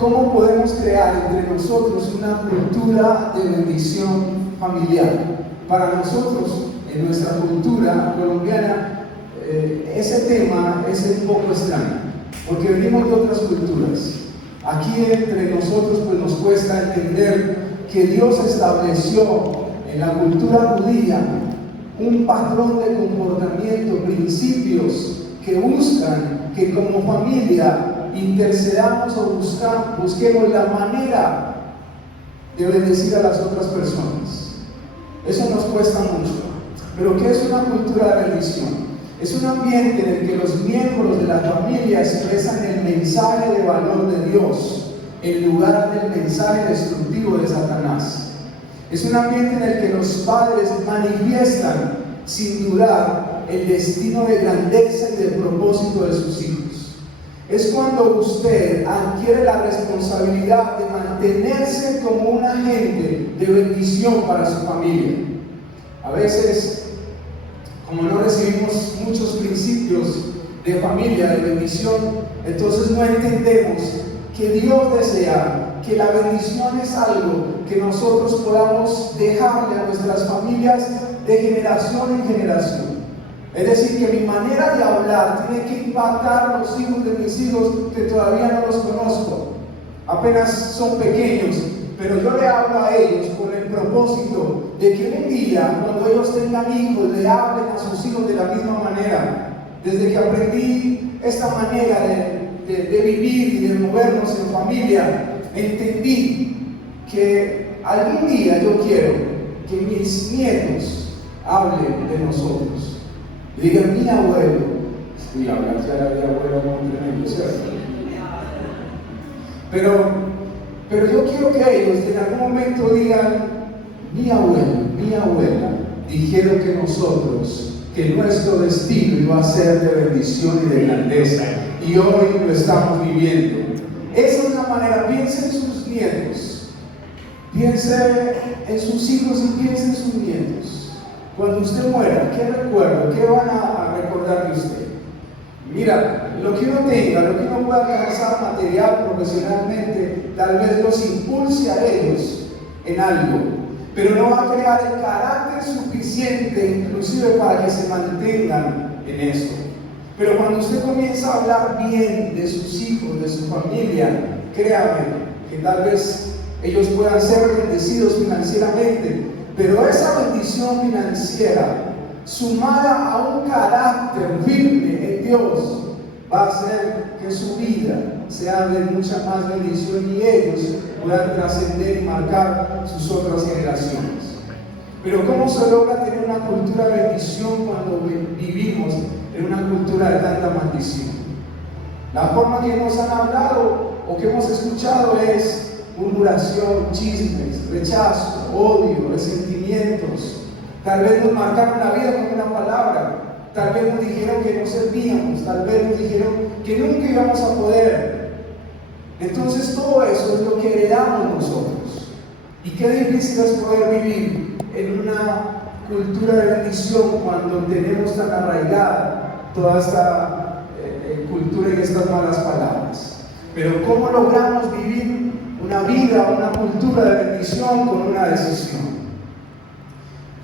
¿Cómo podemos crear entre nosotros una cultura de bendición familiar? Para nosotros, en nuestra cultura colombiana, ese tema es un poco extraño, porque venimos de otras culturas. Aquí entre nosotros pues nos cuesta entender que Dios estableció en la cultura judía un patrón de comportamiento, principios que buscan que como familia intercedamos o busquemos la manera de bendecir a las otras personas. Eso nos cuesta mucho. Pero ¿qué es una cultura de bendición? Es un ambiente en el que los miembros de la familia expresan el mensaje de valor de Dios en lugar del mensaje destructivo de Satanás. Es un ambiente en el que los padres manifiestan sin dudar el destino de grandeza y de propósito de sus hijos. Es cuando usted adquiere la responsabilidad de mantenerse como un agente de bendición para su familia. A veces, como no recibimos muchos principios de familia, de bendición, entonces no entendemos que Dios desea que la bendición es algo que nosotros podamos dejarle a nuestras familias de generación en generación. Es decir, que mi manera de hablar tiene que impactar a los hijos de mis hijos que todavía no los conozco. Apenas son pequeños, pero yo le hablo a ellos con el propósito de que un día, cuando ellos tengan hijos, le hablen a sus hijos de la misma manera. Desde que aprendí esta manera de vivir y de movernos en familia, entendí que algún día yo quiero que mis nietos hablen de nosotros. Digan, mi abuelo, y hablar ya de abuelo muy tremendo, ¿cierto? Pero yo quiero que ellos en algún momento digan, mi abuelo, mi abuela dijeron que nosotros, que nuestro destino iba a ser de bendición y de grandeza, y hoy lo estamos viviendo. Esa es una manera. Piense en sus nietos, piense en sus hijos y piense en sus nietos. Cuando usted muera, ¿qué recuerdo? ¿Qué van a recordar de usted? Mira, lo que uno tenga, lo que uno pueda alcanzar material, profesionalmente, tal vez los impulse a ellos en algo, pero no va a crear el carácter suficiente, inclusive para que se mantengan en eso. Pero cuando usted comienza a hablar bien de sus hijos, de su familia, créame que tal vez ellos puedan ser bendecidos financieramente, pero esa bendición financiera, sumada a un carácter firme en Dios, va a hacer que su vida sea de mucha más bendición y ellos puedan trascender y marcar sus otras generaciones. Pero ¿cómo se logra tener una cultura de bendición cuando vivimos en una cultura de tanta maldición? La forma que nos han hablado o que hemos escuchado es murmuración, chismes, rechazo, odio, resentimientos. Tal vez nos marcaron la vida con una palabra, tal vez nos dijeron que no servíamos, tal vez nos dijeron que nunca íbamos a poder. Entonces todo eso es lo que heredamos nosotros. Y qué difícil es poder vivir en una cultura de bendición cuando tenemos tan arraigada toda esta cultura y estas malas palabras. Pero ¿cómo logramos vivir una vida, una cultura de bendición con una decisión?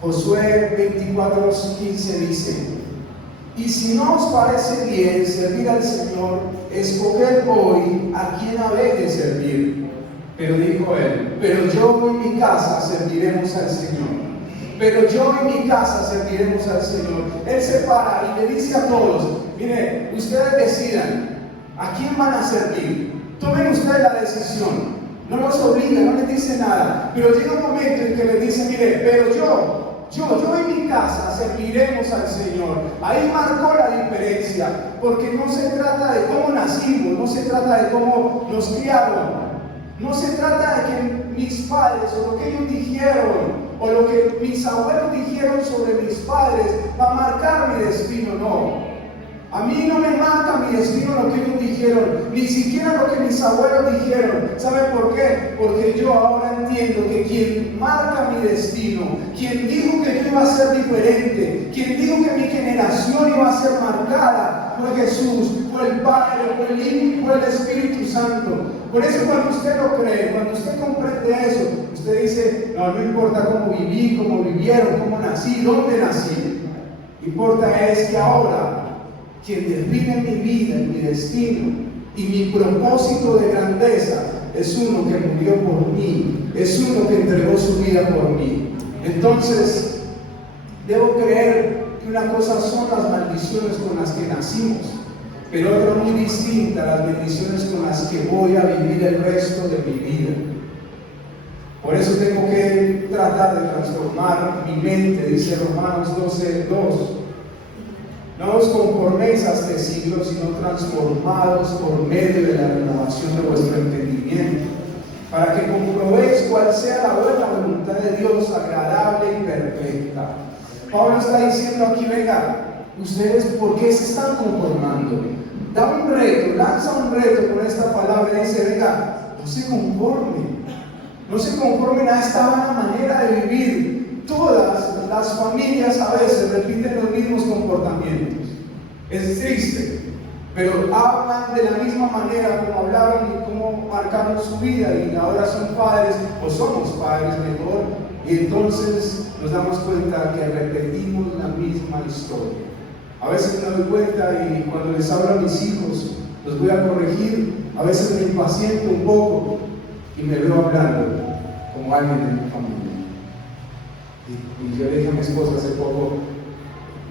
Josué 24:15 dice: y si no os parece bien servir al Señor, escoged hoy a quien habéis de servir. Pero dijo él: pero yo y mi casa serviremos al Señor. Pero yo y mi casa serviremos al Señor. Él se para y le dice a todos: mire, ustedes decidan a quién van a servir. Tomen ustedes la decisión. No los obliga, no les dice nada. Pero llega un momento en que les dice: mire, pero yo y mi casa serviremos al Señor. Ahí marcó la diferencia, porque no se trata de cómo nacimos, no se trata de cómo nos criaron, no se trata de que mis padres o lo que ellos dijeron o lo que mis abuelos dijeron sobre mis padres va a marcar mi destino. No. A mí no me marca mi destino lo que ellos dijeron, ni siquiera lo que mis abuelos dijeron. ¿Sabe por qué? Porque yo ahora entiendo que quien marca mi destino, quien dijo que yo iba a ser diferente, quien dijo que mi generación iba a ser marcada, fue Jesús, fue el Padre, fue el Hijo y fue el Espíritu Santo. Por eso cuando usted lo cree, cuando usted comprende eso, usted dice, no importa cómo viví, cómo vivieron, cómo nací, dónde nací. Importa es que ahora quien define mi vida y mi destino y mi propósito de grandeza es uno que murió por mí, es uno que entregó su vida por mí. Entonces, debo creer que una cosa son las maldiciones con las que nacimos, pero otra muy distinta, las bendiciones con las que voy a vivir el resto de mi vida. Por eso tengo que tratar de transformar mi mente, dice Romanos 12:2. No os conforméis a este siglo, sino transformados por medio de la renovación de vuestro entendimiento, para que comprobéis cuál sea la buena voluntad de Dios, agradable y perfecta. Pablo está diciendo aquí, venga, ustedes, ¿por qué se están conformando? Da un reto, lanza un reto con esta palabra y dice, venga, no se conformen a esta buena manera de vivir. Todas las familias a veces repiten los mismos comportamientos. Es triste, pero hablan de la misma manera como hablaron y como marcaron su vida, y ahora son padres, o somos padres mejor, y entonces nos damos cuenta que repetimos la misma historia. A veces me doy cuenta y cuando les hablo a mis hijos, los voy a corregir, a veces me impaciento un poco y me veo hablando como alguien de mi familia. Y yo le dije a mi esposa hace poco,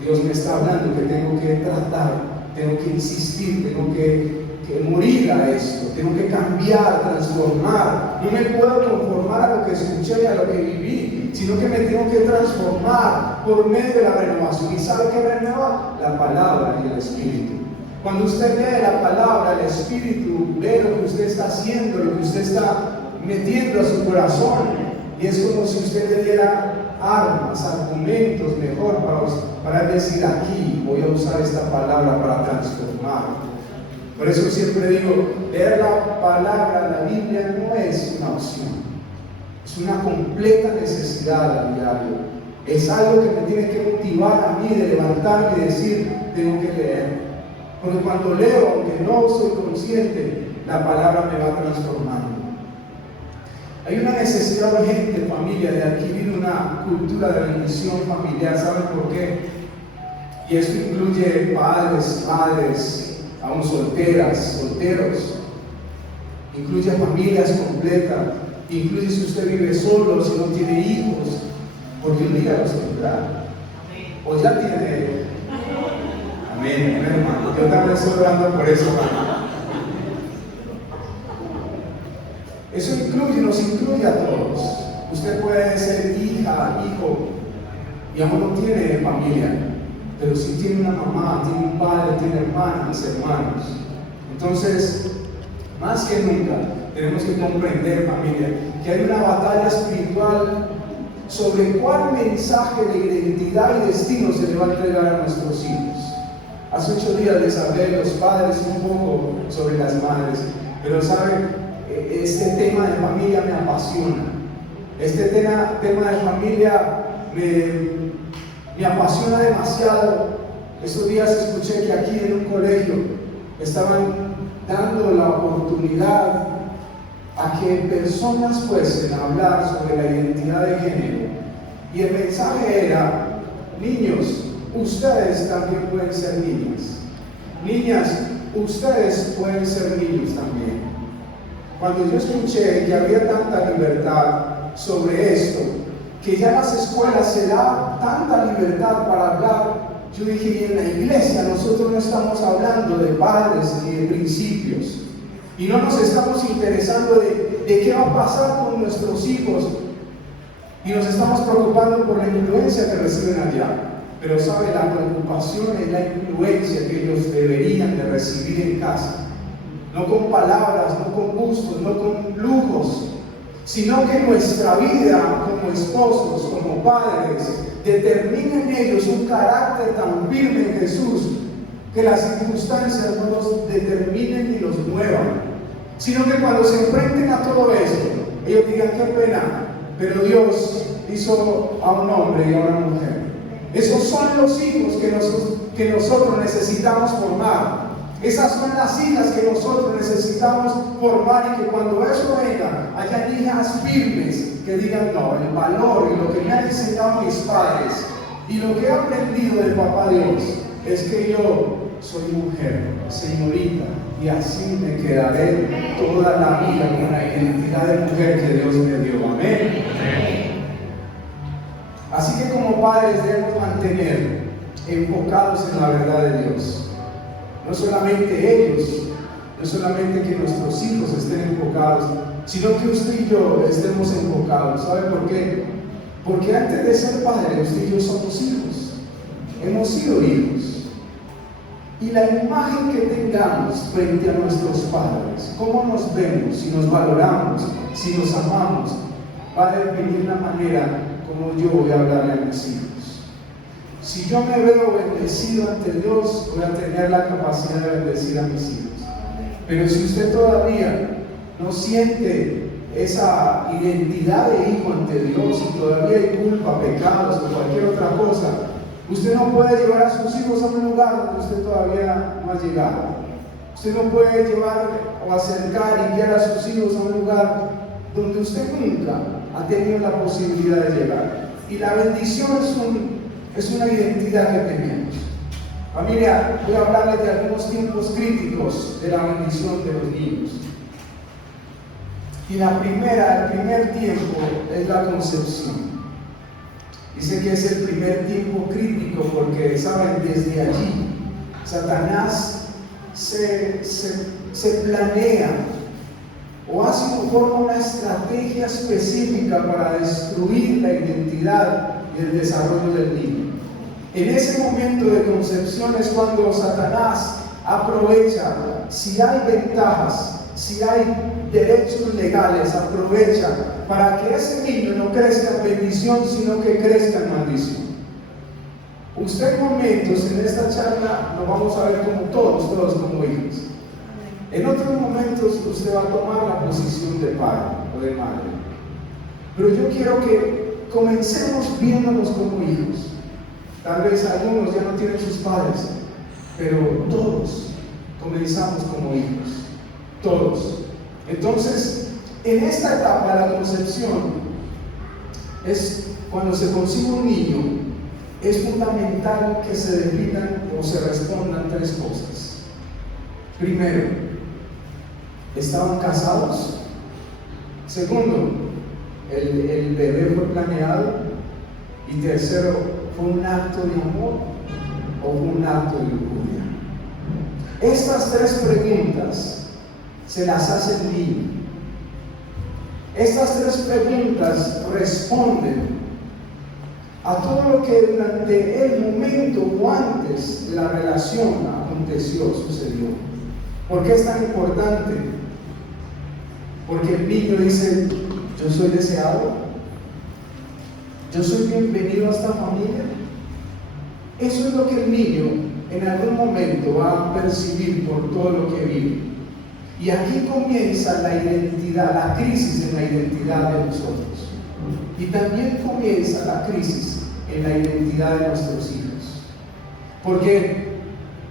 Dios me está hablando que tengo que tratar, tengo que insistir, tengo que morir a esto, tengo que cambiar, transformar. No me puedo conformar a lo que escuché y a lo que viví, sino que me tengo que transformar por medio de la renovación. ¿Y sabe qué renueva? La palabra y el Espíritu. Cuando usted lee la palabra, el Espíritu ve lo que usted está haciendo, lo que usted está metiendo a su corazón, y es como si usted le diera armas, argumentos mejor para decir, aquí voy a usar esta palabra para transformar. Por eso siempre digo, leer la palabra, la Biblia no es una opción, es una completa necesidad a diario. Es algo que me tiene que motivar a mí de levantarme y decir, tengo que leer. Porque cuando leo, aunque no soy consciente, la palabra me va transformando. Hay una necesidad urgente, familia, de adquirir una cultura de bendición familiar. ¿Saben por qué? Y esto incluye padres, madres, aún solteras, solteros. Incluye familias completas. Incluye si usted vive solo, si no tiene hijos. Porque un día los tendrá. O ya tiene. Amén, hermano. Yo también estoy orando por eso, hermano. Eso nos incluye a todos. Usted puede ser hija, hijo, y aún no tiene familia, pero sí tiene una mamá, tiene un padre, tiene hermanas, hermanos. Entonces, más que nunca, tenemos que comprender, familia, que hay una batalla espiritual sobre cuál mensaje de identidad y destino se le va a entregar a nuestros hijos. Hace 8 días les hablé a los padres un poco sobre las madres, pero ¿saben? Este tema de familia me apasiona. Este tema de familia me apasiona demasiado. Estos días escuché que aquí en un colegio estaban dando la oportunidad a que personas fuesen a hablar sobre la identidad de género. Y el mensaje era, niños, ustedes también pueden ser niñas. Niñas, ustedes pueden ser niños también. Cuando yo escuché que había tanta libertad sobre esto, que ya en las escuelas se da tanta libertad para hablar, yo dije, y en la iglesia nosotros no estamos hablando de padres ni de principios, y no nos estamos interesando de qué va a pasar con nuestros hijos, y nos estamos preocupando por la influencia que reciben allá. Pero sabe, la preocupación es la influencia que ellos deberían de recibir en casa. No con palabras, no con gustos, no con lujos, sino que nuestra vida como esposos, como padres, determine en ellos un carácter tan firme en Jesús, que las circunstancias no los determinen ni los muevan, sino que cuando se enfrenten a todo esto, ellos digan, qué pena, pero Dios hizo a un hombre y a una mujer. Esos son los hijos que nosotros necesitamos formar. Esas son las hijas que nosotros necesitamos formar, y que cuando eso venga, hayan hijas firmes que digan: no, el valor y lo que me han enseñado mis padres y lo que he aprendido del papá Dios es que yo soy mujer, señorita, y así me quedaré toda la vida con la identidad de mujer que Dios me dio. Amén. Así que como padres debemos mantener enfocados en la verdad de Dios. No solamente ellos, no solamente que nuestros hijos estén enfocados, sino que usted y yo estemos enfocados. ¿Sabe por qué? Porque antes de ser padre, usted y yo somos hijos. Hemos sido hijos. Y la imagen que tengamos frente a nuestros padres, cómo nos vemos, si nos valoramos, si nos amamos, va a definir la manera como yo voy a hablarle a mis hijos. Si yo me veo bendecido ante Dios, voy a tener la capacidad de bendecir a mis hijos. Pero si usted todavía no siente esa identidad de hijo ante Dios, y todavía hay culpa, pecados o cualquier otra cosa, usted no puede llevar a sus hijos a un lugar donde usted todavía no ha llegado. Usted no puede llevar o acercar y guiar a sus hijos a un lugar donde usted nunca ha tenido la posibilidad de llegar. Y la bendición es una identidad que tenemos. Familia, voy a hablarles de algunos tiempos críticos de la bendición de los niños. Y el primer tiempo es la concepción. Dice que es el primer tiempo crítico porque, saben, desde allí Satanás se planea o hace una estrategia específica para destruir la identidad y el desarrollo del niño. En ese momento de concepción es cuando Satanás aprovecha, si hay ventajas, si hay derechos legales, aprovecha para que ese niño no crezca en bendición, sino que crezca en maldición. Usted en momentos en esta charla nos vamos a ver como todos como hijos. En otros momentos usted va a tomar la posición de padre o de madre. Pero yo quiero que comencemos viéndonos como hijos. Tal vez algunos ya no tienen sus padres, pero todos comenzamos como hijos. Todos. Entonces, en esta etapa de la concepción, es cuando se concibe un niño, es fundamental que se definan o se respondan tres cosas. Primero, ¿estaban casados? Segundo, el bebé fue planeado. Y tercero, ¿fue un acto de amor o fue un acto de lujuria? Estas tres preguntas se las hace el niño. Estas tres preguntas responden a todo lo que durante el momento o antes de la relación aconteció, sucedió. ¿Por qué es tan importante? Porque el niño dice: yo soy deseado, yo soy bienvenido a esta familia. Eso es lo que el niño en algún momento va a percibir por todo lo que vive. Y aquí comienza la identidad, la crisis en la identidad de nosotros. Y también comienza la crisis en la identidad de nuestros hijos. Porque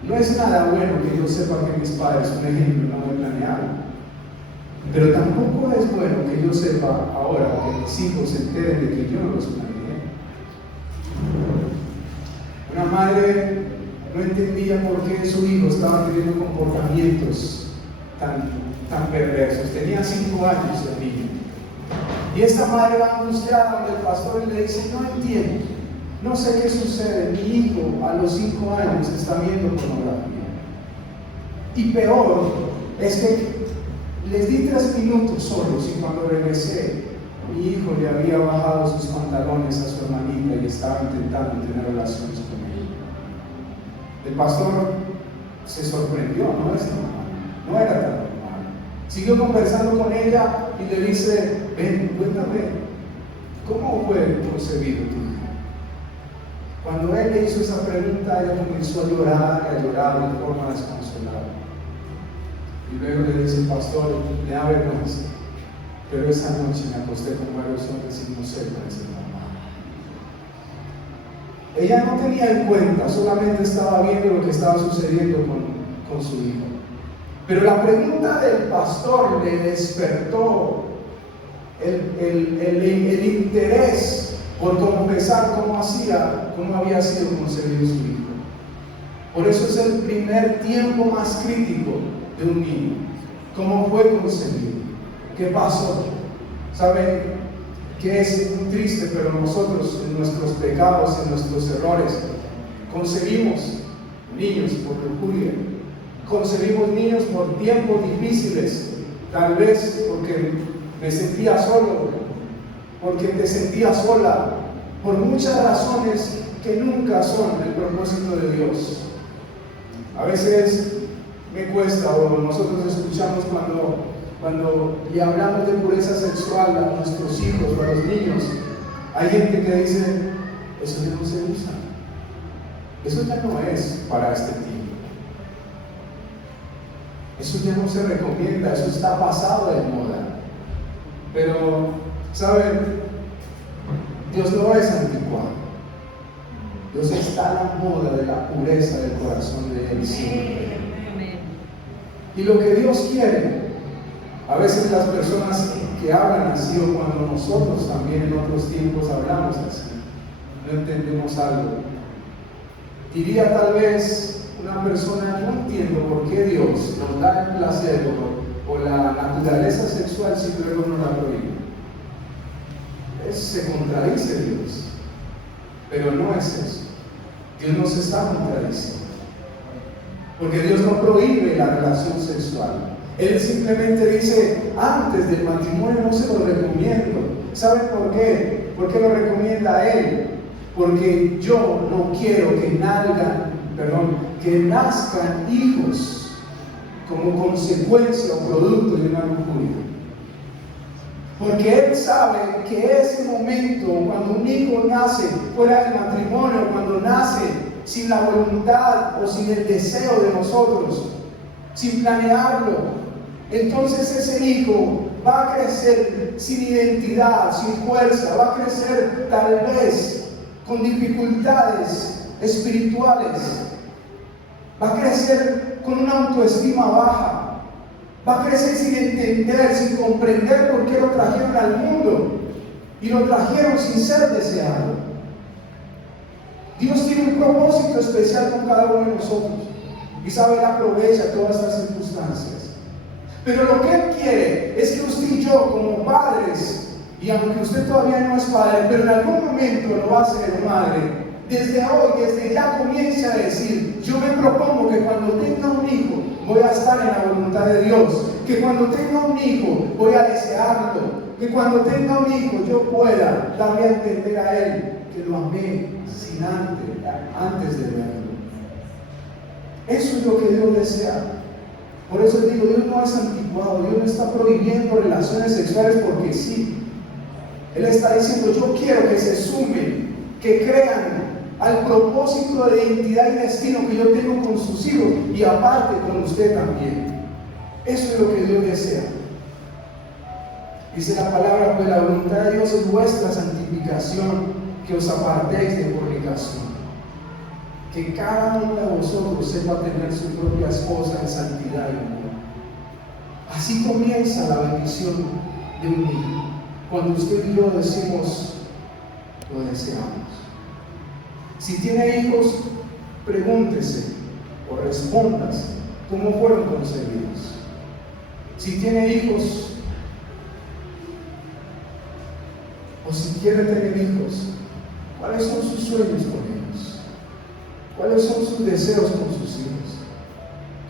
no es nada bueno que yo sepa que mis padres, por ejemplo, no me planearon. Pero tampoco es bueno que yo sepa ahora que mis hijos se enteren de que yo no los planeé. Una madre no entendía por qué su hijo estaba teniendo comportamientos tan perversos. Tenía 5 años el niño. Y esta madre va angustiada donde el pastor y le dice: no entiendo, no sé qué sucede, mi hijo a los 5 años está viendo pornografía. Y peor es que les di 3 minutos solos, y cuando regresé, mi hijo le había bajado sus pantalones a su hermanita y estaba intentando tener relaciones con ella. El pastor se sorprendió, no era tan normal. Siguió conversando con ella y le dice: ven, cuéntame, ¿cómo fue concebido tu hijo? Cuando él le hizo esa pregunta, ella comenzó a llorar de forma desconsolada. Y luego le dice: pastor, me da vergüenza, pero esa noche me acosté con varios hombres y no sé cuál es el normal. Ella no tenía en cuenta, solamente estaba viendo lo que estaba sucediendo con con su hijo. Pero la pregunta del pastor le despertó el interés por confesar cómo había sido concebido su hijo. Por eso es el primer tiempo más crítico de un niño. ¿Cómo fue concebido? ¿Qué pasó? ¿Saben que es muy triste? Pero nosotros, en nuestros pecados, en nuestros errores, concebimos niños por lujuria, concebimos niños por tiempos difíciles, tal vez porque me sentía solo, porque te sentías sola, por muchas razones que nunca son el propósito de Dios. A veces me cuesta, o nosotros escuchamos cuando le hablamos de pureza sexual a nuestros hijos o a los niños, hay gente que dice, eso ya no se usa, eso ya no es para este tiempo, eso ya no se recomienda, eso está pasado de moda. Pero, ¿saben? Dios no es anticuado. Dios está a la moda de la pureza del corazón de Él siempre. Y lo que Dios quiere, a veces las personas que hablan así, o cuando nosotros también en otros tiempos hablamos así, no entendemos algo. Diría tal vez una persona, no entiendo por qué Dios nos da el placer o la naturaleza sexual si luego no la prohíbe. Se contradice Dios, pero no es eso. Dios no se está contradiciendo, porque Dios no prohíbe la relación sexual. Él simplemente dice, antes del matrimonio no se lo recomiendo. ¿Saben por qué? ¿Por qué lo recomienda a Él? Porque yo no quiero que nazcan hijos como consecuencia o producto de una lujuria. Porque Él sabe que ese momento, cuando un hijo nace fuera del matrimonio, cuando nace sin la voluntad o sin el deseo de nosotros, sin planearlo, entonces ese hijo va a crecer sin identidad, sin fuerza, va a crecer tal vez con dificultades espirituales, va a crecer con una autoestima baja. Va a crecer sin entender, sin comprender por qué lo trajeron al mundo. Y lo trajeron sin ser deseado. Dios tiene un propósito especial con cada uno de nosotros. Y sabe, Él aprovecha todas estas circunstancias. Pero lo que Él quiere es que usted y yo, como padres, y aunque usted todavía no es padre, pero en algún momento lo va a ser madre, desde hoy, desde ya comience a decir, yo me propongo que cuando tenga un hijo, voy a estar en la voluntad de Dios, que cuando tenga un hijo voy a desearlo, que cuando tenga un hijo yo pueda darle a entender a Él que lo amé antes de verlo. Eso es lo que Dios desea. Por eso digo, Dios no es anticuado, Dios no está prohibiendo relaciones sexuales porque sí. Él está diciendo, yo quiero que se sumen, que crean al propósito de identidad y destino que yo tengo con sus hijos y aparte con usted también. Eso es lo que Dios desea. Dice la palabra, pues la voluntad de Dios es vuestra santificación, que os apartéis de fornicación. Que cada uno de vosotros sepa tener su propia esposa en santidad y amor. Así comienza la bendición de un hijo. Cuando usted y yo decimos, lo deseamos. Si tiene hijos, pregúntese o respóndase cómo fueron concebidos. Si tiene hijos, o si quiere tener hijos, ¿cuáles son sus sueños con ellos? ¿Cuáles son sus deseos con sus hijos?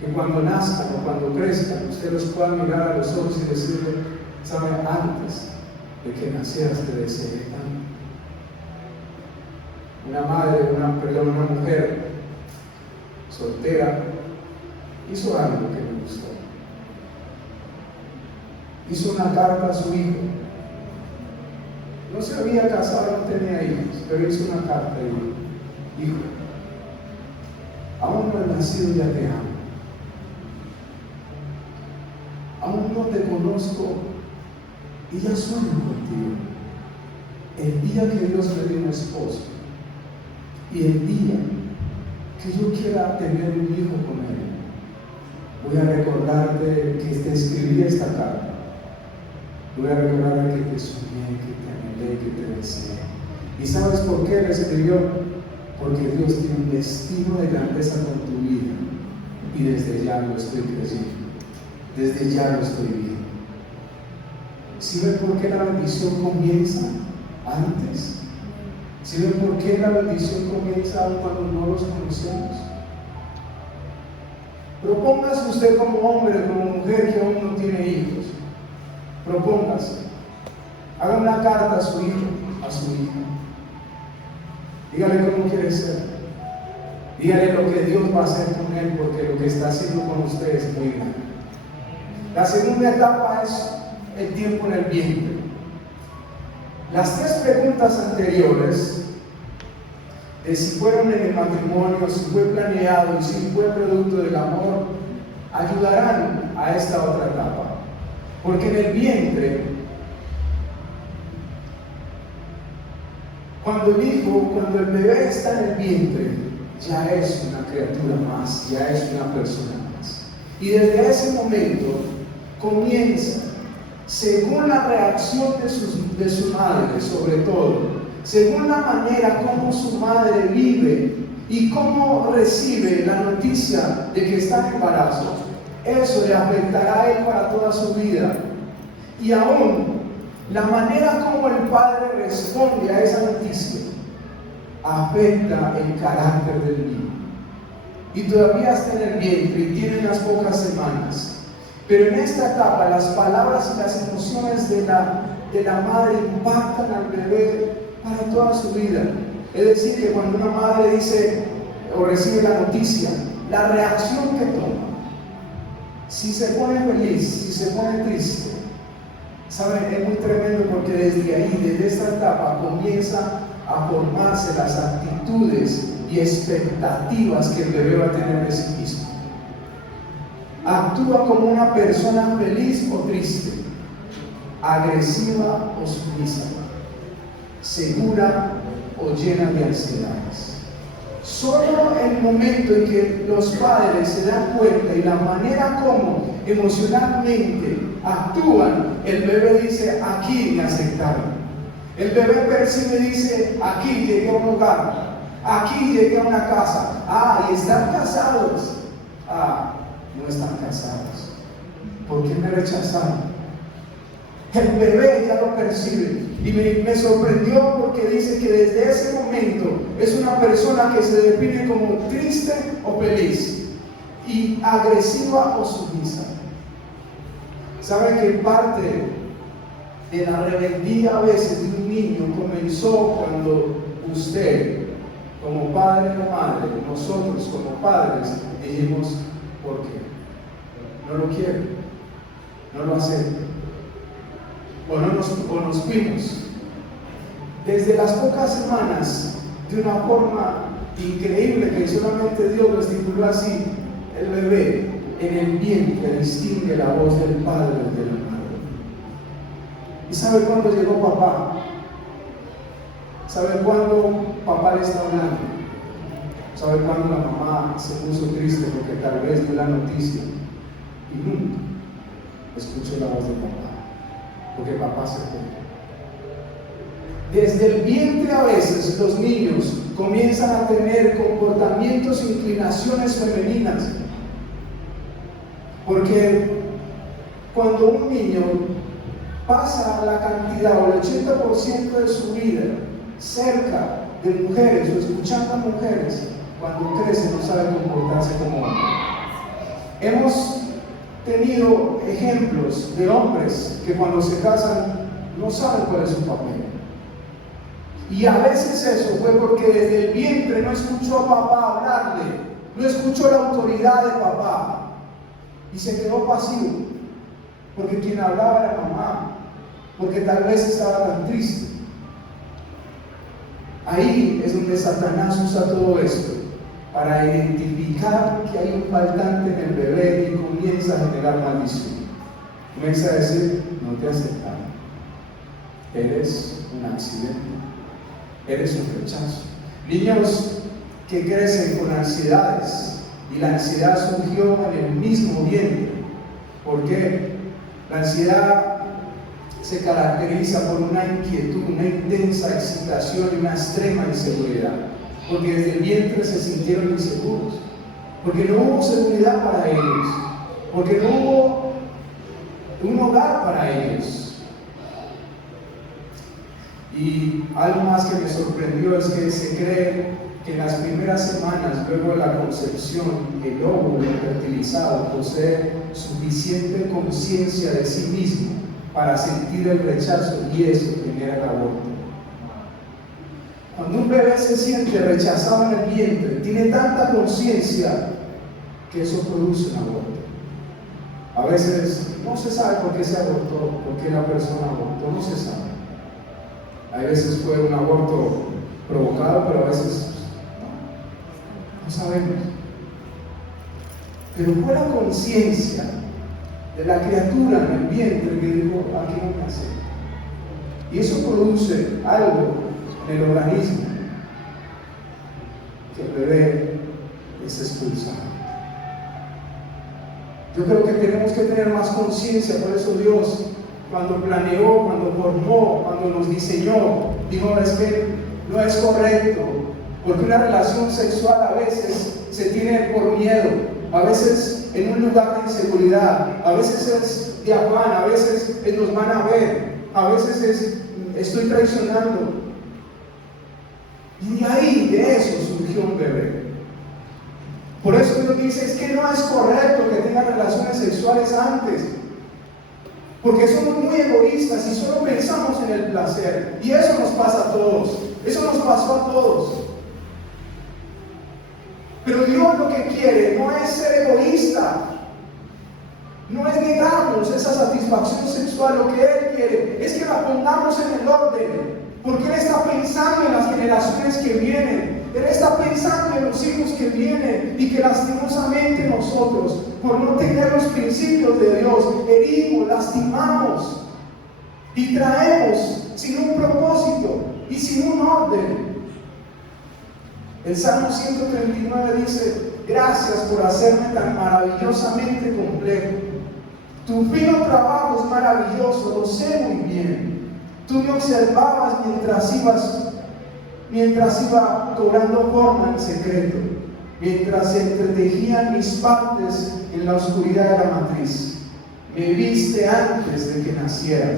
Que cuando nazcan o cuando crezcan, usted los pueda mirar a los ojos y decirle, ¿sabe? Antes de que nacieras te deseé tanto. Una una mujer soltera hizo algo que me gustó. Hizo una carta a su hijo. No se había casado, no tenía hijos, pero hizo una carta y dijo, hijo, aún no he nacido, ya te amo. Aún no te conozco y ya sueño contigo. El día que Dios me dio un esposo y el día que yo quiera tener un hijo con él, voy a recordarte que te escribí esta carta. Voy a recordarte que te soñé, que te anhelé, que te deseé. ¿Y sabes por qué lo escribió? Porque Dios tiene un destino de grandeza con tu vida. Y desde ya lo estoy creyendo. Desde ya lo estoy viendo. ¿Sí ven por qué la bendición comienza antes? ¿Sí ven por qué la bendición comienza aún cuando no los conocemos? Propóngase usted como hombre, como mujer que aún no tiene hijos. Propóngase. Haga una carta a su hijo, a su hija. Dígale cómo quiere ser. Dígale lo que Dios va a hacer con él, porque lo que está haciendo con usted es muy grande. La segunda etapa es el tiempo en el vientre. Las tres preguntas anteriores, de si fueron en el matrimonio, si fue planeado, si fue producto del amor, ayudarán a esta otra etapa. Porque en el vientre, cuando el bebé está en el vientre, ya es una criatura más, ya es una persona más. Y desde ese momento comienza, según la reacción de su madre, sobre todo, según la manera como su madre vive y cómo recibe la noticia de que está en embarazo, eso le afectará a él para toda su vida. Y aún la manera como el padre responde a esa noticia afecta el carácter del niño. Y todavía está en el vientre y tiene unas pocas semanas. Pero en esta etapa las palabras y las emociones de la madre impactan al bebé para toda su vida. Es decir, que cuando una madre dice o recibe la noticia, la reacción que toma, si se pone feliz, si se pone triste, ¿saben? Es muy tremendo, porque desde ahí, desde esta etapa, comienza a formarse las actitudes y expectativas que el bebé va a tener de sí mismo. Actúa como una persona feliz o triste, agresiva o sumisa, segura o llena de ansiedades. Solo el momento en que los padres se dan cuenta y la manera como emocionalmente actúan, el bebé dice: aquí me aceptaron. El bebé percibe y dice: aquí llegué a un hogar, aquí llegué a una casa. Y están casados. No están casados. ¿Por qué me rechazaron? El bebé ya lo percibe. Y me sorprendió, porque dice que desde ese momento es una persona que se define como triste o feliz, y agresiva o sumisa. ¿Saben que parte de la rebeldía a veces de un niño comenzó cuando usted, como padre o madre, nosotros como padres, dijimos: ¿por qué? No lo quiero, no lo acepto, o nos fuimos? Desde las pocas semanas, de una forma increíble que solamente Dios lo estipuló así, el bebé en el vientre distingue la voz del padre y de la madre. ¿Y sabe cuándo llegó papá? ¿Sabe cuándo papá le está hablando? ¿Sabe cuándo la mamá se puso triste porque tal vez dio la noticia y nunca escuchó la voz de papá? Porque papá se fue. Desde el vientre a veces los niños comienzan a tener comportamientos e inclinaciones femeninas. Porque cuando un niño pasa la cantidad o el 80% de su vida cerca de mujeres o escuchando a mujeres, cuando crece no sabe comportarse como hombre. Hemos tenido ejemplos de hombres que cuando se casan no saben cuál es su papel. Y a veces eso fue porque desde el vientre no escuchó a papá hablarle, no escuchó la autoridad de papá y se quedó pasivo, porque quien hablaba era mamá, porque tal vez estaba tan triste. Ahí es donde Satanás usa todo esto para identificar que hay un faltante en el bebé y comienza a generar maldición. Comienza a decir: no te aceptaron, eres un accidente, eres un rechazo. Niños que crecen con ansiedades, y la ansiedad surgió en el mismo vientre. ¿Por qué? La ansiedad se caracteriza por una inquietud, una intensa excitación y una extrema inseguridad, porque desde el vientre se sintieron inseguros, porque no hubo seguridad para ellos, porque no hubo un hogar para ellos. Y algo más que me sorprendió es que se cree que en las primeras semanas, luego de la concepción, el óvulo fertilizado posee suficiente conciencia de sí mismo para sentir el rechazo, y eso genera el aborto. Cuando un bebé se siente rechazado en el vientre, tiene tanta conciencia que eso produce un aborto. A veces no se sabe por qué se abortó, por qué la persona abortó, no se sabe. A veces fue un aborto provocado, pero a veces no sabemos. Pero fue la conciencia de la criatura en el vientre que dijo, aquí no me hace. Y eso produce algo en el organismo, que el bebé es expulsado. Yo creo que tenemos que tener más conciencia. Por eso Dios, cuando planeó, cuando formó, cuando nos diseñó, dijo, es que no es correcto, porque una relación sexual a veces se tiene por miedo, a veces en un lugar de inseguridad, a veces es de afán, a veces nos van a ver, a veces es estoy traicionando. Y de ahí, de eso surgió un bebé. Por eso Dios dice, es que no es correcto que tengan relaciones sexuales antes, porque somos muy egoístas y solo pensamos en el placer. Y eso nos pasa a todos, eso nos pasó a todos. Pero Dios lo que quiere no es ser egoísta, no es negarnos esa satisfacción sexual. Lo que Él quiere es que la pongamos en el orden, porque Él está pensando en las generaciones que vienen, Él está pensando en los hijos que vienen, y que lastimosamente nosotros, por no tener los principios de Dios, herimos, lastimamos y traemos sin un propósito y sin un orden. El Salmo 139 dice, gracias por hacerme tan maravillosamente complejo. Tu fino trabajo es maravilloso, lo sé muy bien. Tú me observabas mientras iba cobrando forma en secreto, mientras se entretejían mis partes en la oscuridad de la matriz. Me viste antes de que naciera.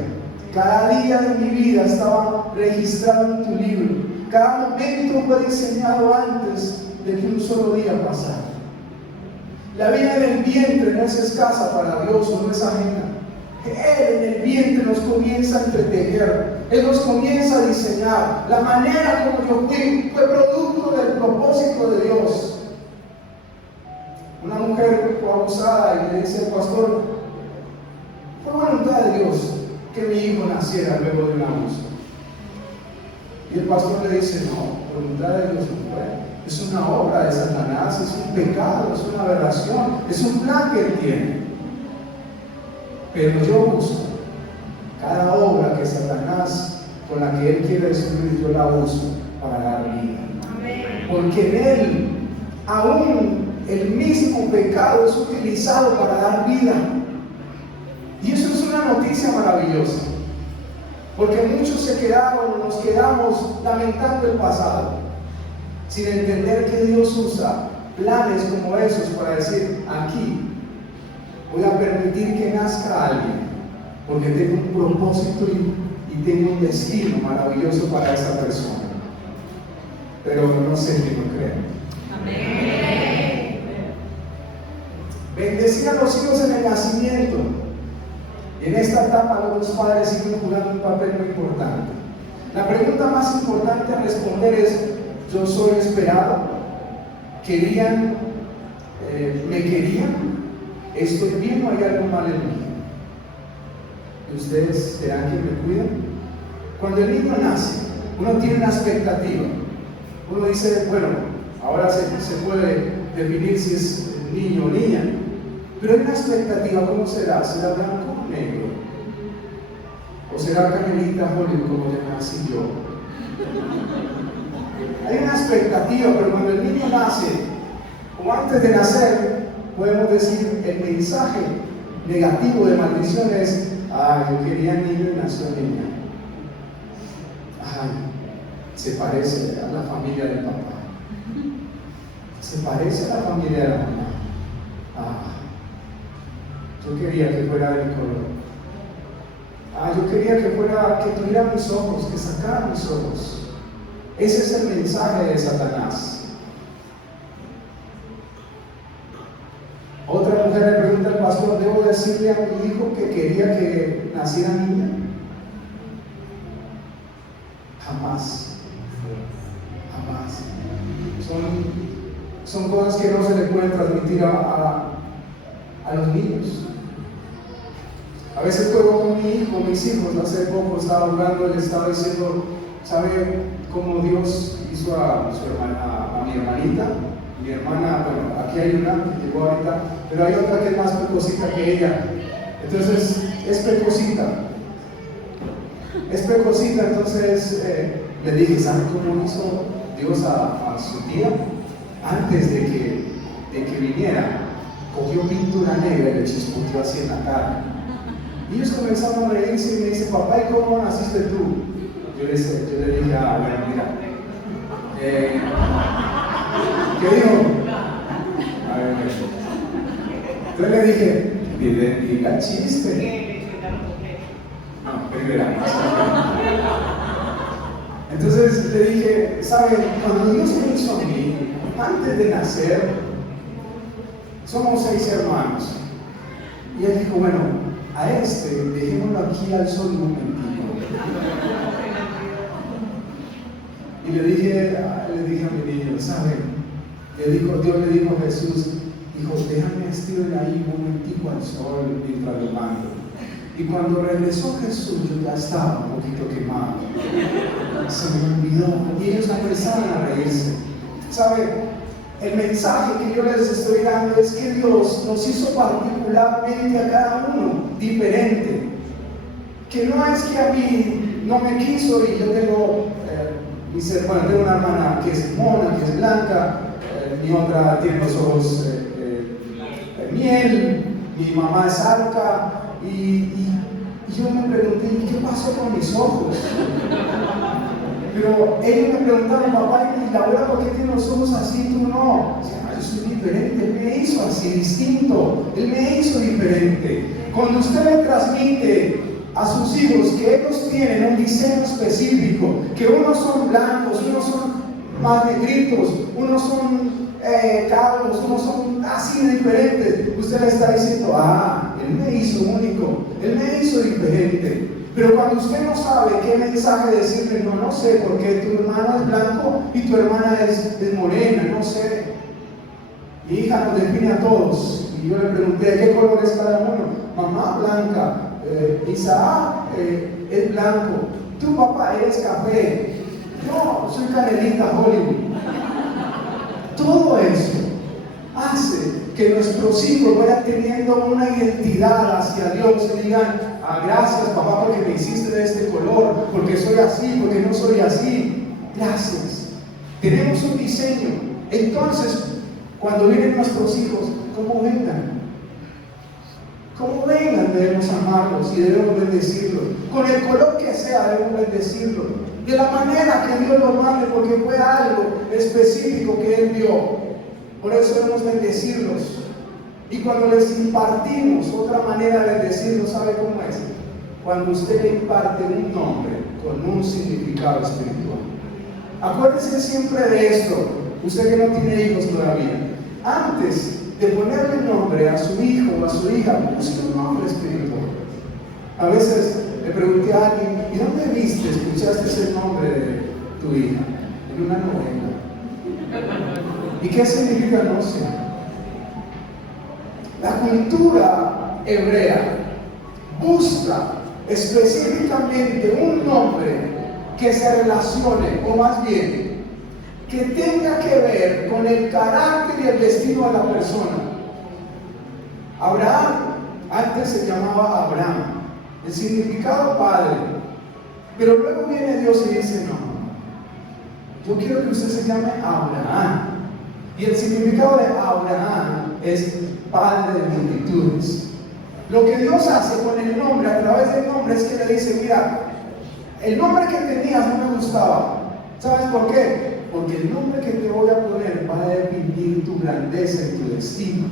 Cada día de mi vida estaba registrado en tu libro. Cada momento fue diseñado antes de que un solo día pasara. La vida en el vientre no es escasa para Dios, no es ajena. Él en el vientre nos comienza a entretejer, Él nos comienza a diseñar. La manera como yo fui fue producto del propósito de Dios. Una mujer fue abusada y le dice al pastor, fue voluntad de Dios que mi hijo naciera luego de un abuso. Y el pastor le dice, no, voluntad de Dios no fue. Es una obra de Satanás, es un pecado, es una aberración, es un plan que él tiene. Pero yo uso cada obra que Satanás, con la que él quiere destruir, yo la uso para dar vida. Porque en él, aún el mismo pecado es utilizado para dar vida. Y eso es una noticia maravillosa. Porque muchos nos quedamos lamentando el pasado, sin entender que Dios usa planes como esos para decir, aquí voy a permitir que nazca alguien, porque tengo un propósito y tengo un destino maravilloso para esa persona. Pero no sé si lo creen. Amén. Bendecir a los hijos en el nacimiento. En esta etapa los padres siguen jugando un papel muy importante. La pregunta más importante a responder es, ¿yo soy esperado? ¿Querían? ¿Me querían? ¿Estoy bien o hay algo mal en mí? ¿Y ustedes serán quienes me cuidan? Cuando el niño nace, uno tiene una expectativa. Uno dice, bueno, ahora se puede definir si es niño o niña, pero hay una expectativa. ¿Cómo será? ¿Será blanco o negro? ¿O será canelita Hollywood como le nací yo? Hay una expectativa, pero cuando el niño nace, o antes de nacer, podemos decir el mensaje negativo de maldición es: ay, yo quería niño y nació niña. Ay, se parece a la familia del papá. Se parece a la familia de la mamá. Yo quería que fuera de mi color. Yo quería que tuviera mis ojos, que sacara mis ojos. Ese es el mensaje de Satanás. Otra mujer le pregunta al pastor: ¿debo decirle a mi hijo que quería que naciera niña? Jamás. Jamás. Son cosas que no se le pueden transmitir a los niños. A veces juego con mis hijos. Hace poco estaba jugando, le estaba diciendo: ¿sabe cómo Dios hizo a mi hermanita? Mi hermana, bueno, aquí hay una que llegó ahorita, pero hay otra que es más pecosita que ella. Entonces, es pecosita. Entonces le dije: ¿sabe cómo hizo Dios a su tía? Antes de que viniera, cogió pintura negra y le chispoteó así en la cara. Y ellos comenzaron a reírse y me dice: papá, ¿y cómo naciste tú? Yo le dije: bueno, mira, ¿qué dijo? A ver, entonces le dije: diga chiste. No, primero. Entonces le dije: ¿sabe? Cuando Dios me hizo a mí, antes de nacer, somos 6 hermanos. Y él dijo: bueno, a dejémoslo aquí al sol un momentito. Y le dije a mi niño: ¿sabe? Dios le dijo a Jesús: hijo, déjame estirarle ahí un momentico al sol mientras lo mando. Y cuando regresó Jesús, yo ya estaba un poquito quemado. Se me olvidó. Y ellos empezaron a reírse. ¿Sabe? El mensaje que yo les estoy dando es que Dios nos hizo particularmente a cada uno diferente. Que no es que a mí no me quiso y yo tengo tengo una hermana que es mona, que es blanca, mi otra tiene los ojos miel, mi mamá es alca, y yo me pregunté: ¿qué pasó con mis ojos? Pero ellos me preguntaron: papá, ¿y la abuela por qué tiene los ojos así? Tú no. Yo soy diferente. Él me hizo así, distinto. Él me hizo diferente. Cuando usted le transmite a sus hijos que ellos tienen un diseño específico, que unos son blancos, unos son más negritos, unos son calvos, unos son así diferentes, usted le está diciendo: Él me hizo único, Él me hizo diferente. Pero cuando usted no sabe qué mensaje decirle: no sé, porque tu hermano es blanco y tu hermana es morena, no sé. Mi hija nos define a todos. Y yo le pregunté: ¿qué color es cada uno? Mamá blanca, Isaac es blanco, tu papá eres café, yo soy canelita Hollywood. Todo eso hace que nuestros hijos vayan teniendo una identidad hacia Dios y digan: gracias papá porque me hiciste de este color, porque soy así, porque no soy así. Gracias. Tenemos un diseño. Entonces, cuando vienen nuestros hijos, ¿cómo vengan? Como vengan, debemos amarlos y debemos bendecirlos. Con el color que sea, debemos bendecirlos. De la manera que Dios los mande, porque fue algo específico que Él dio. Por eso debemos bendecirlos. Y cuando les impartimos otra manera de bendecirlos, ¿sabe cómo es? Cuando usted le imparte un nombre con un significado espiritual. Acuérdese siempre de esto. Usted que no tiene hijos todavía. Antes de ponerle nombre a su hijo o a su hija, busque un nombre espiritual. A veces le pregunté a alguien: ¿y dónde viste, escuchaste ese nombre de tu hija? En una novela. ¿Y qué significa? No sé. La cultura hebrea busca específicamente un nombre que se relacione, o más bien, que tenga que ver con el carácter y el destino de la persona. Abraham antes se llamaba Abraham, el significado padre, pero luego viene Dios y dice: no, yo quiero que usted se llame Abraham, Y el significado de Abraham es padre de multitudes. Lo que Dios hace con el nombre, a través del nombre, es que le dice: mira, el nombre que tenías no me gustaba. ¿Sabes por qué? Porque el nombre que te voy a poner va a definir tu grandeza y tu destino.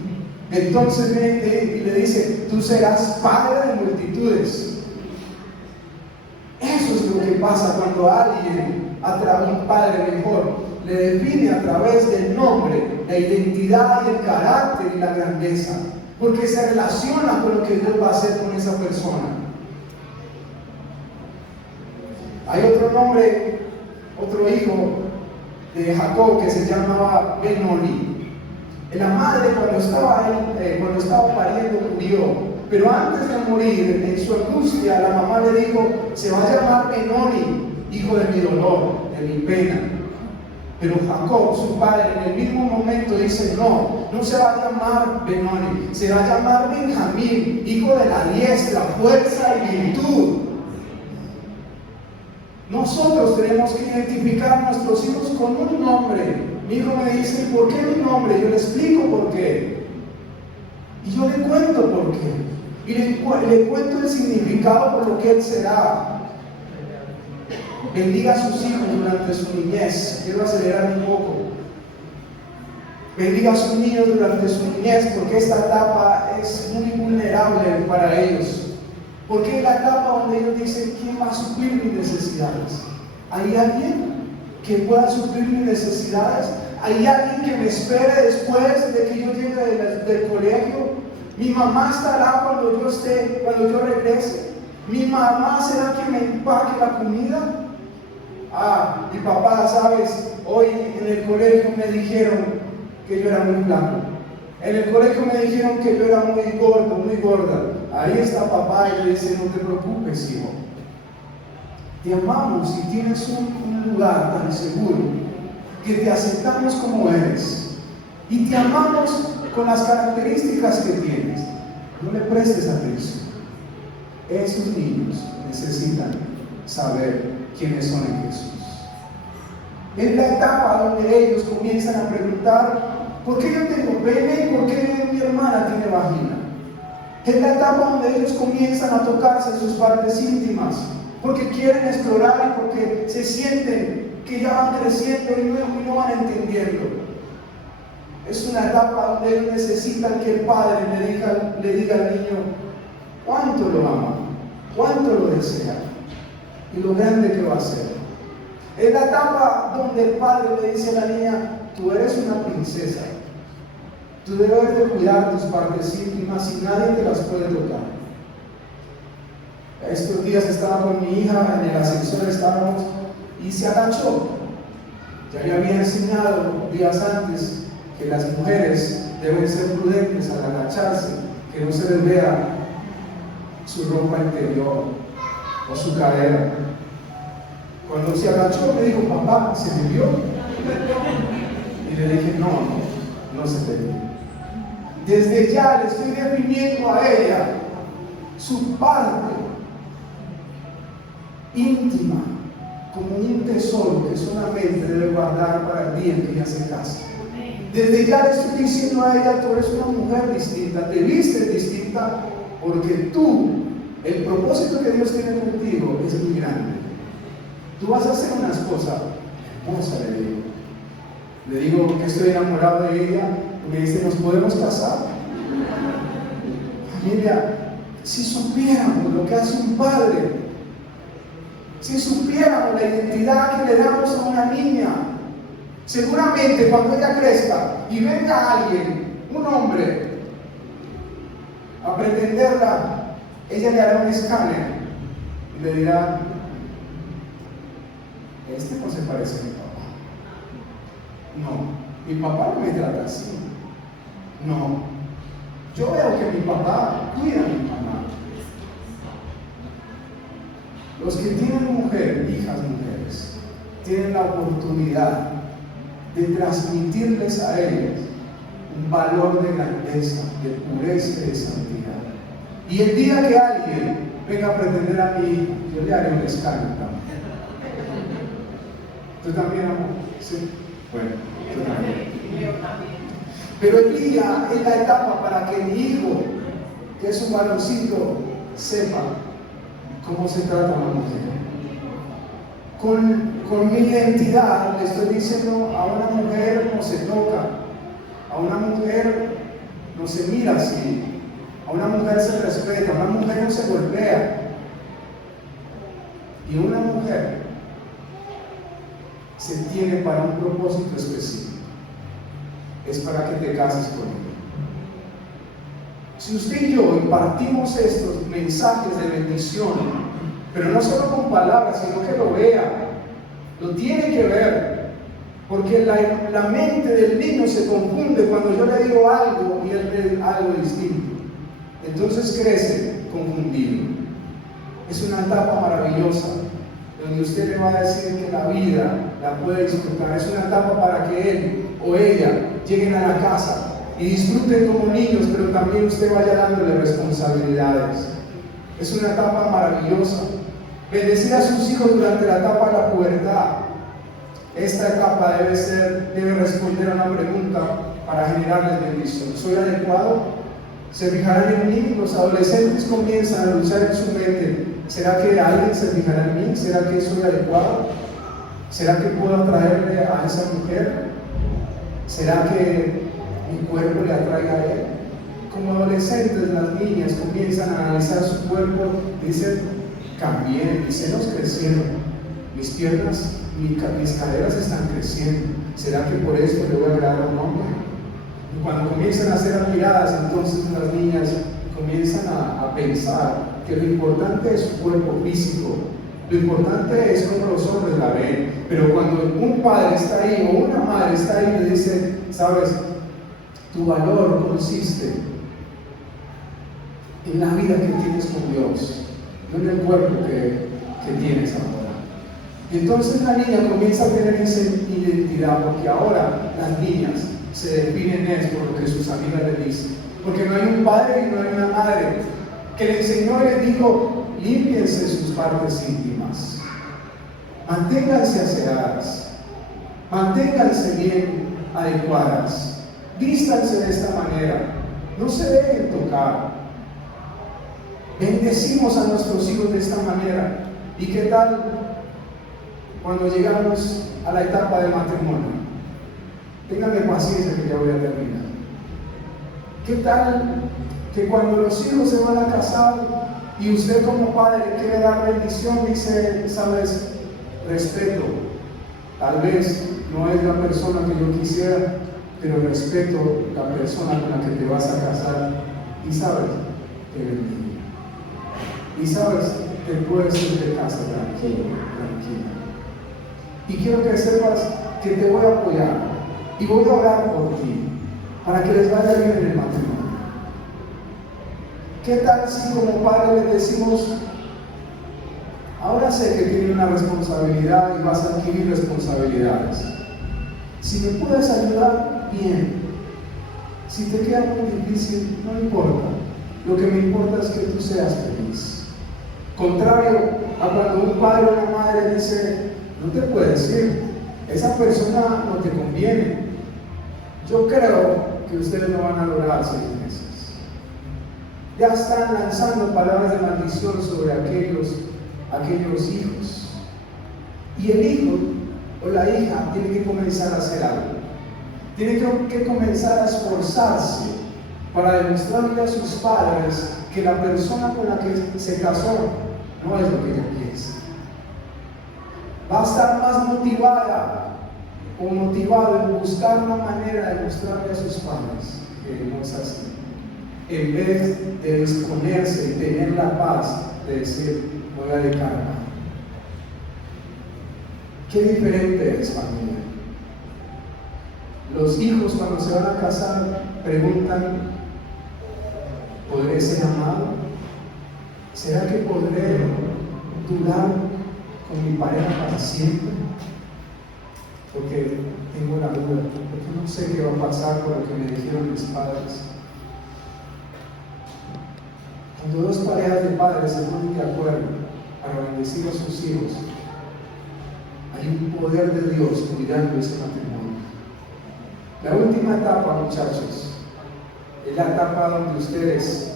Entonces viene y le dice: tú serás padre de multitudes. Eso es lo que pasa cuando alguien, a través de un padre mejor, le define a través del nombre, la identidad y el carácter y la grandeza, porque se relaciona con lo que Dios va a hacer con esa persona. Hay otro nombre, otro hijo de Jacob que se llamaba Benoni. La madre cuando estaba pariendo murió, pero antes de morir, en su angustia, la mamá le dijo: se va a llamar Benoni, hijo de mi dolor, de mi pena. Pero Jacob, su padre, en el mismo momento dice: no se va a llamar Benoni, se va a llamar Benjamín, hijo de la diestra, fuerza y virtud. Nosotros tenemos que identificar a nuestros hijos con un nombre. Mi hijo me dice: ¿por qué mi nombre? Yo le explico por qué. Y yo le cuento por qué. Y le cuento el significado por lo que él será. Bendiga a sus hijos durante su niñez. Quiero acelerar un poco. Bendiga a sus niños durante su niñez, porque esta etapa es muy vulnerable para ellos. Porque es la etapa donde ellos dicen: ¿quién va a suplir mis necesidades? ¿Hay alguien que pueda suplir mis necesidades? ¿Hay alguien que me espere después de que yo llegue del colegio? ¿Mi mamá estará cuando yo regrese? ¿Mi mamá será quien me empaque la comida? Mi papá, ¿sabes? Hoy en el colegio me dijeron que yo era muy flaco. En el colegio me dijeron que yo era muy gordo, muy gorda. Ahí está papá y le dice: no te preocupes, hijo. Te amamos y tienes un lugar tan seguro que te aceptamos como eres. Y te amamos con las características que tienes. No le prestes atención. Esos niños necesitan saber quiénes son en Jesús. Es la etapa donde ellos comienzan a preguntar: ¿por qué yo tengo pene y por qué mi hermana tiene vagina? Es la etapa donde ellos comienzan a tocarse sus partes íntimas, porque quieren explorar y porque se sienten que ya van creciendo y no van entendiendo. Es una etapa donde ellos necesitan que el padre le diga al niño cuánto lo ama, cuánto lo desea y lo grande que va a ser. Es la etapa donde el padre le dice a la niña: tú eres una princesa, tú debes de cuidar tus partes íntimas y nadie te las puede tocar. Estos días estaba con mi hija, en el ascensor estábamos, y se agachó. Ya le había enseñado días antes que las mujeres deben ser prudentes al agacharse, que no se les vea su ropa interior o su cadera. Cuando se agachó me dijo: papá, ¿se me vio? Y le dije: no se te vio. Desde ya le estoy definiendo a ella su parte íntima como un tesoro que solamente debe guardar para el día en que ella se case. Desde ya le estoy diciendo a ella: tú eres una mujer distinta, te vistes distinta, porque el propósito que Dios tiene contigo es muy grande. Tú vas a hacer una esposa hermosa, le digo. Le digo que estoy enamorado de ella, y me dice: ¿nos podemos casar? Familia, si supiéramos lo que hace un padre, si supiéramos la identidad que le damos a una niña, seguramente cuando ella crezca y venga alguien, un hombre, a pretenderla, ella le hará un escáner y le dirá: este no se parece a mi papá. No, mi papá no me trata así. No, yo veo que mi papá cuida a mi mamá. Los que tienen hijas mujeres, tienen la oportunidad de transmitirles a ellas un valor de grandeza, de pureza y de santidad. Y el día que alguien venga a pretender a mi hija, yo le haré un escándalo. ¿Tú también, amor? Sí. Bueno, pero el día es la etapa para que mi hijo, que es un varoncito, sepa cómo se trata una mujer. Con mi identidad le estoy diciendo: a una mujer no se toca, a una mujer no se mira así, a una mujer se respeta, a una mujer no se golpea. Y una mujer se tiene para un propósito específico. Es para que te cases con ella. Si usted y yo impartimos estos mensajes de bendición, pero no solo con palabras, sino que lo vea, lo tiene que ver, porque la mente del niño se confunde cuando yo le digo algo y él ve algo distinto. Entonces crece confundido. Es una etapa maravillosa donde usted le va a decir que la vida la puede disfrutar. Es una etapa para que él o ella lleguen a la casa y disfruten como niños, pero también usted vaya dándole responsabilidades. Es una etapa maravillosa. Bendecir a sus hijos durante la etapa de la pubertad. Esta etapa debe responder a una pregunta para generarles bendición. ¿Soy adecuado? Se fijarán en mí. Los adolescentes comienzan a luchar en su mente: ¿será que alguien se fijará en mí? ¿Será que soy adecuado? ¿Será que puedo atraerle a esa mujer? ¿Será que mi cuerpo le atraiga a él? Como adolescentes, las niñas comienzan a analizar su cuerpo y dicen: cambié, mis senos crecieron, mis piernas, mis caderas están creciendo. ¿Será que por eso le voy a agradar a un hombre? Y cuando comienzan a ser admiradas, entonces las niñas comienzan a pensar que lo importante es su cuerpo físico, lo importante es cómo los hombres la ven. Pero cuando un padre está ahí o una madre está ahí, le dice: sabes, tu valor consiste en la vida que tienes con Dios, no en el cuerpo que tienes ahora. Y entonces la niña comienza a tener esa identidad, porque ahora las niñas se definen por lo que sus amigas le dicen. Porque no hay un padre y no hay una madre que le enseñó y le dijo: límpiense sus partes íntimas, manténganse aseadas, manténganse bien adecuadas, vístanse de esta manera, no se dejen tocar. Bendecimos a nuestros hijos de esta manera. ¿Y qué tal cuando llegamos a la etapa del matrimonio? Ténganme paciencia que ya voy a terminar. ¿Qué tal que cuando los hijos se van a casar y usted como padre quiere dar bendición, dice: sabes, respeto, tal vez no es la persona que yo quisiera, pero respeto la persona con la que te vas a casar, y sabes, te bendigo, y sabes, te puedes ir de casa tranquilo, tranquila, y quiero que sepas que te voy a apoyar y voy a orar por ti para que les vaya bien en el matrimonio. ¿Qué tal si como padre les decimos: ahora sé que tienes una responsabilidad y vas a adquirir responsabilidades? Si me puedes ayudar, bien. Si te queda muy difícil, no importa. Lo que me importa es que tú seas feliz. Contrario a cuando un padre o una madre dice: no te puedes ir, esa persona no te conviene. Yo creo que ustedes no van a durar 6 meses. Ya están lanzando palabras de maldición sobre aquellos hijos. Y el hijo o la hija tiene que comenzar a hacer algo. Tiene que comenzar a esforzarse para demostrarle a sus padres que la persona con la que se casó no es lo que ella piensa. Va a estar más motivada o motivado en buscar una manera de mostrarle a sus padres que no es así, en vez de disponerse y tener la paz de decir: voy a dejarla. Qué diferente es, familia. Los hijos, cuando se van a casar, preguntan: ¿podré ser amado? ¿Será que podré durar con mi pareja para siempre? Porque tengo la duda, porque no sé qué va a pasar con lo que me dijeron mis padres. Cuando dos parejas de padres se ponen de acuerdo para bendecir a sus hijos, hay un poder de Dios cuidando ese matrimonio. La última etapa, muchachos, es la etapa donde ustedes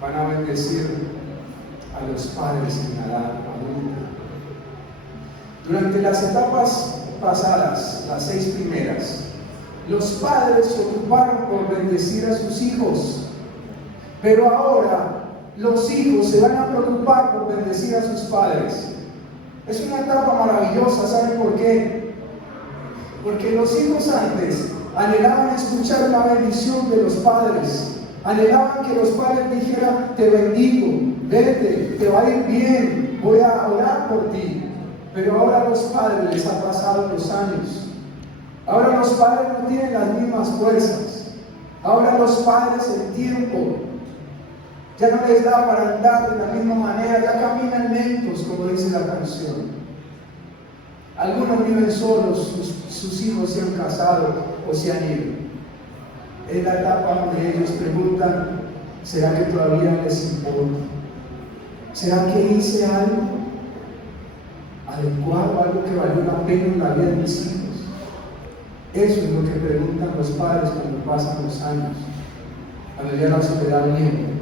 van a bendecir a los padres en la edad adulta. Durante las etapas pasadas, las 6 primeras, los padres se ocuparon por bendecir a sus hijos, pero ahora los hijos se van a preocupar por bendecir a sus padres. Es una etapa maravillosa, ¿saben por qué? Porque los hijos antes anhelaban escuchar la bendición de los padres, anhelaban que los padres dijeran: te bendigo, vete, te va a ir bien, voy a orar por ti. Pero ahora a los padres les ha pasado los años. Ahora los padres no tienen las mismas fuerzas. Ahora los padres el tiempo ya no les da para andar de la misma manera, ya caminan lentos, como dice la canción. Algunos viven solos, sus hijos se han casado o se han ido. Es la etapa donde ellos preguntan: ¿será que todavía les importa? ¿Será que hice algo adecuado, algo que valió la pena en la vida de mis hijos? Eso es lo que preguntan los padres cuando pasan los años, cuando ya no se le da bien,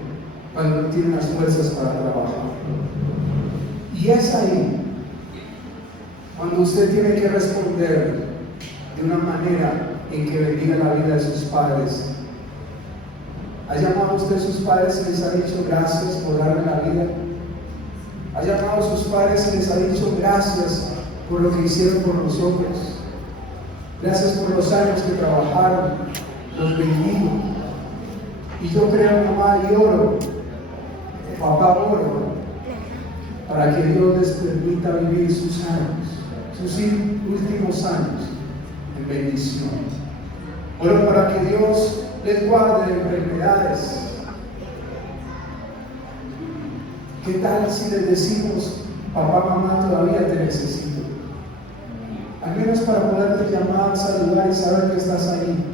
cuando no tienen las fuerzas para trabajar. Y es ahí cuando usted tiene que responder de una manera en que bendiga la vida de sus padres. ¿Ha llamado usted a sus padres y les ha dicho gracias por darle la vida? ¿Ha llamado a sus padres y les ha dicho gracias por lo que hicieron por nosotros? Gracias por los años que trabajaron, los bendigo. Y yo creo, mamá, y oro, papá, oro, para que Dios les permita vivir sus años, sus últimos años en bendición. Oro para que Dios les guarde de enfermedades. ¿Qué tal si les decimos: papá, mamá, todavía te necesito? Al menos para poderte llamar, saludar y saber que estás ahí.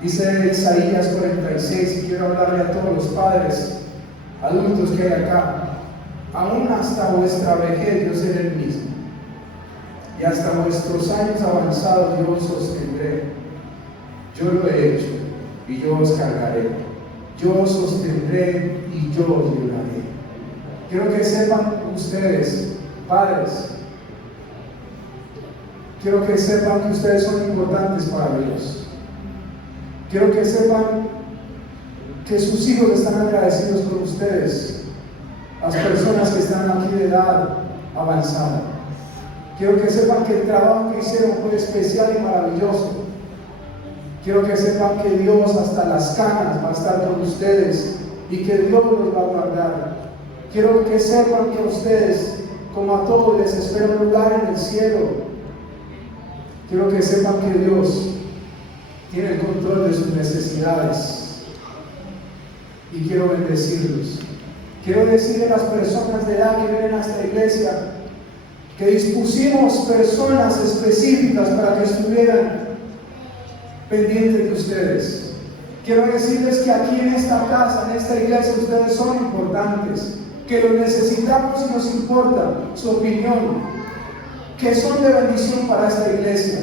Dice Isaías 46, y quiero hablarle a todos los padres adultos que hay acá: aún hasta vuestra vejez yo seré el mismo, y hasta vuestros años avanzados yo os sostendré. Yo lo he hecho y yo os cargaré, yo os sostendré y yo os libraré. Quiero que sepan ustedes, padres, quiero que sepan que ustedes son importantes para Dios. Quiero que sepan que sus hijos están agradecidos con ustedes, las personas que están aquí de edad avanzada. Quiero que sepan que el trabajo que hicieron fue especial y maravilloso. Quiero que sepan que Dios hasta las canas va a estar con ustedes y que Dios los va a guardar. Quiero que sepan que a ustedes, como a todos, les espera un lugar en el cielo. Quiero que sepan que Dios tiene el control de sus necesidades y quiero bendecirlos. Quiero decirle a las personas de edad que vienen a esta iglesia que dispusimos personas específicas para que estuvieran pendientes de ustedes. Quiero decirles que aquí en esta casa, en esta iglesia, ustedes son importantes, que los necesitamos y nos importa su opinión, que son de bendición para esta iglesia,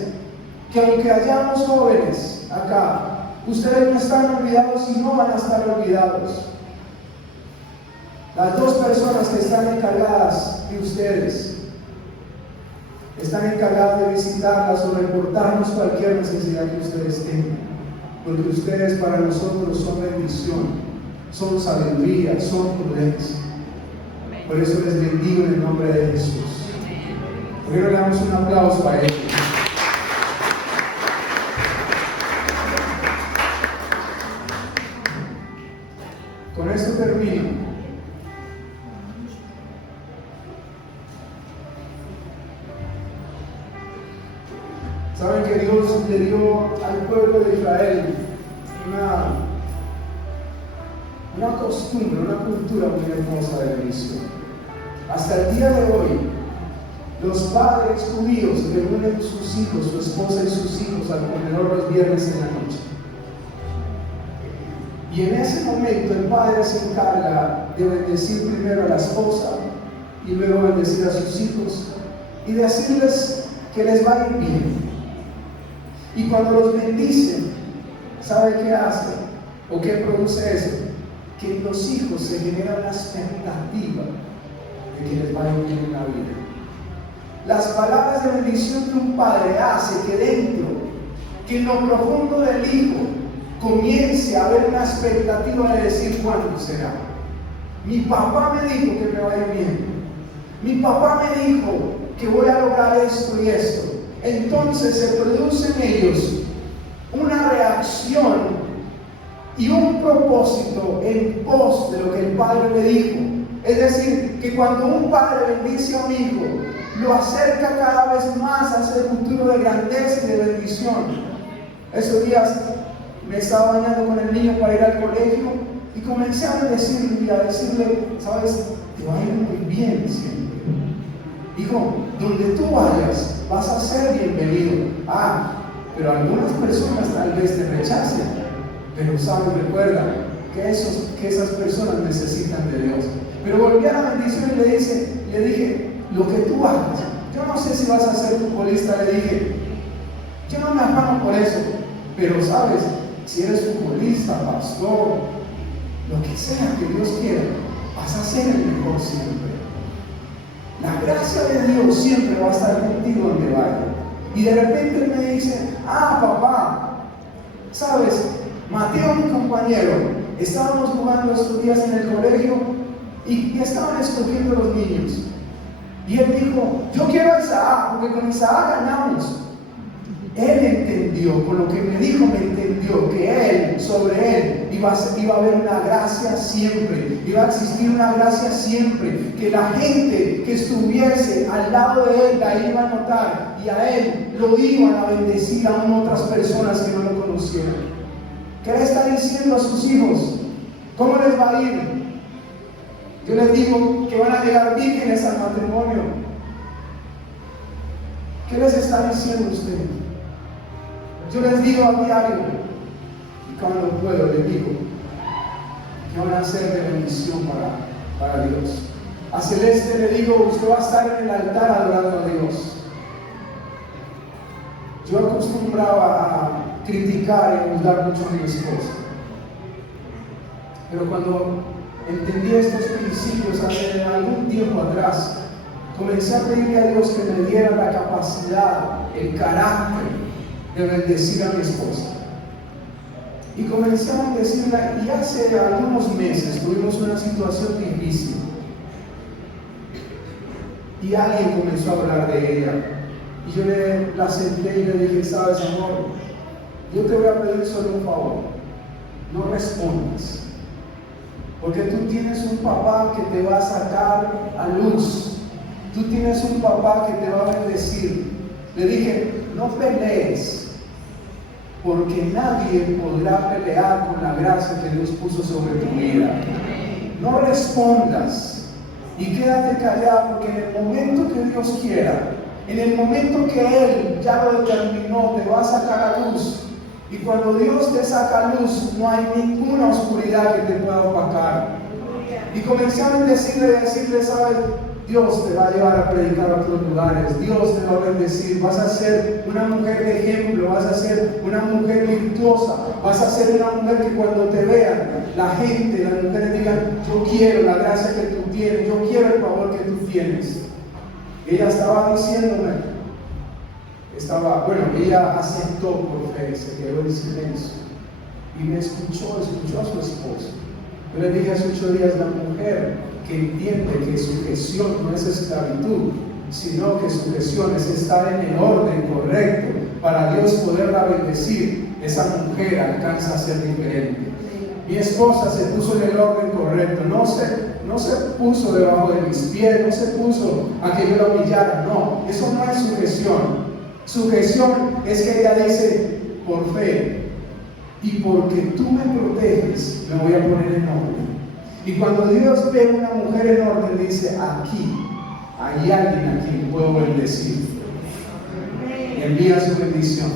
que aunque hayamos jóvenes acá, ustedes no están olvidados y no van a estar olvidados. Las 2 personas que están encargadas de ustedes están encargadas de visitarlas o reportarnos cualquier necesidad que ustedes tengan, porque ustedes para nosotros son bendición, son sabiduría, son prudencia. Por eso les bendigo en el nombre de Jesús. ¿Por qué no le damos un aplauso a ellos? Con esto termino. Saben que Dios le dio al pueblo de Israel una costumbre, una cultura muy hermosa de bendición. Hasta el día de hoy, los padres judíos reúnen sus hijos, su esposa y sus hijos al comedor los viernes en la noche. Y en ese momento el padre se encarga de bendecir primero a la esposa y luego bendecir a sus hijos y decirles que les va a ir bien. Y cuando los bendicen, ¿sabe qué hace? ¿O qué produce eso? Que en los hijos se genera una expectativa de que les vaya bien en la vida. Las palabras de bendición de un padre hace que dentro, que en lo profundo del hijo comience a haber una expectativa de decir cuándo será. Mi papá me dijo que me va a ir bien. Mi papá me dijo que voy a lograr esto y esto. Entonces se produce en ellos una reacción y un propósito en pos de lo que el padre le dijo. Es decir, que cuando un padre bendice a un hijo, lo acerca cada vez más a ese futuro de grandeza y de bendición. Esos días me estaba bañando con el niño para ir al colegio y comencé a decirle, ¿sabes? Te va a ir muy bien siempre. Hijo, donde tú vayas, vas a ser bienvenido. Pero algunas personas tal vez te rechacen, pero sabes, recuerda que esas personas necesitan de Dios. Pero volví a la bendición y le dije, lo que tú hagas, yo no sé si vas a ser futbolista, le dije, yo no me afano por eso, pero sabes, si eres futbolista, pastor, lo que sea que Dios quiera, vas a ser el mejor siempre. La gracia de Dios siempre va a estar contigo donde vaya. Y de repente él me dice, papá, sabes, Mateo, mi compañero, estábamos jugando estos días en el colegio y estaban escogiendo los niños. Y él dijo, yo quiero a Isaac, porque con Isaac ganamos. Él entendió, con lo que me dijo, me entendió que sobre él iba a haber una gracia siempre, iba a existir una gracia siempre, que la gente que estuviese al lado de él la iba a notar y a él lo iban a bendecir aún otras personas que no lo conocieran. ¿Qué le está diciendo a sus hijos? ¿Cómo les va a ir? Yo les digo que van a llegar vírgenes al matrimonio. ¿Qué les está diciendo usted? Yo les digo a diario, y cuando puedo les digo, que van a ser de bendición para Dios. A Celeste le digo, usted va a estar en el altar adorando a Dios. Yo acostumbraba a criticar y juzgar mucho a mi esposa, pero cuando entendí estos principios hace algún tiempo atrás, comencé a pedirle a Dios que me diera la capacidad, el carácter de bendecir a mi esposa. Y comencé a bendecirla, y hace algunos meses tuvimos una situación difícil y alguien comenzó a hablar de ella, y yo la senté y le dije, sabes, amor, yo te voy a pedir solo un favor, no respondas, porque tú tienes un papá que te va a sacar a luz, tú tienes un papá que te va a bendecir. Le dije, no pelees, porque nadie podrá pelear con la gracia que Dios puso sobre tu vida. No respondas y quédate callado, porque en el momento que Dios quiera, en el momento que Él ya lo determinó, te va a sacar a luz. Y cuando Dios te saca a luz, no hay ninguna oscuridad que te pueda opacar. Y comencé a decirle, ¿sabes? Dios te va a llevar a predicar a otros lugares, Dios te va a bendecir, vas a ser una mujer de ejemplo, vas a ser una mujer virtuosa, vas a ser una mujer que cuando te vean, la gente, las mujeres digan, yo quiero la gracia que tú tienes, yo quiero el favor que tú tienes. Ella estaba diciéndome, ella aceptó por fe, se quedó en silencio y me escuchó a su esposo. Yo le dije hace 8 días, la mujer que entiende que sujeción no es esclavitud, sino que sujeción es estar en el orden correcto para Dios poderla bendecir, esa mujer alcanza a ser diferente. Mi esposa se puso en el orden correcto, no se puso debajo de mis pies, no se puso a que yo la humillara, no, eso no es sujeción. Sujeción es que ella dice, por fe y porque tú me proteges, me voy a poner en orden. Y cuando Dios ve a una mujer en orden, dice, aquí hay alguien a quien puedo bendecir. Envía su bendición.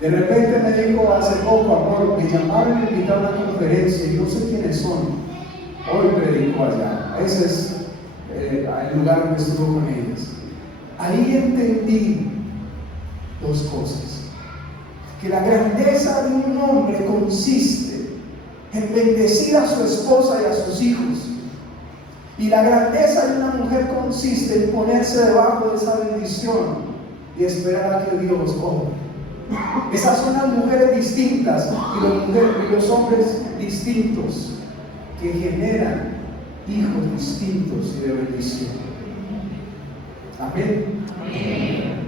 De repente me dijo hace poco, amor, me llamaron y me invitaron a una conferencia y no sé quiénes son. Hoy predico allá. Ese es el lugar donde estuvo con ellas. Ahí entendí dos cosas. Que la grandeza de un hombre consiste en bendecir a su esposa y a sus hijos. Y la grandeza de una mujer consiste en ponerse debajo de esa bendición y esperar a que Dios obre. Esas son las mujeres distintas y los hombres distintos que generan hijos distintos y de bendición. Amén. Amén.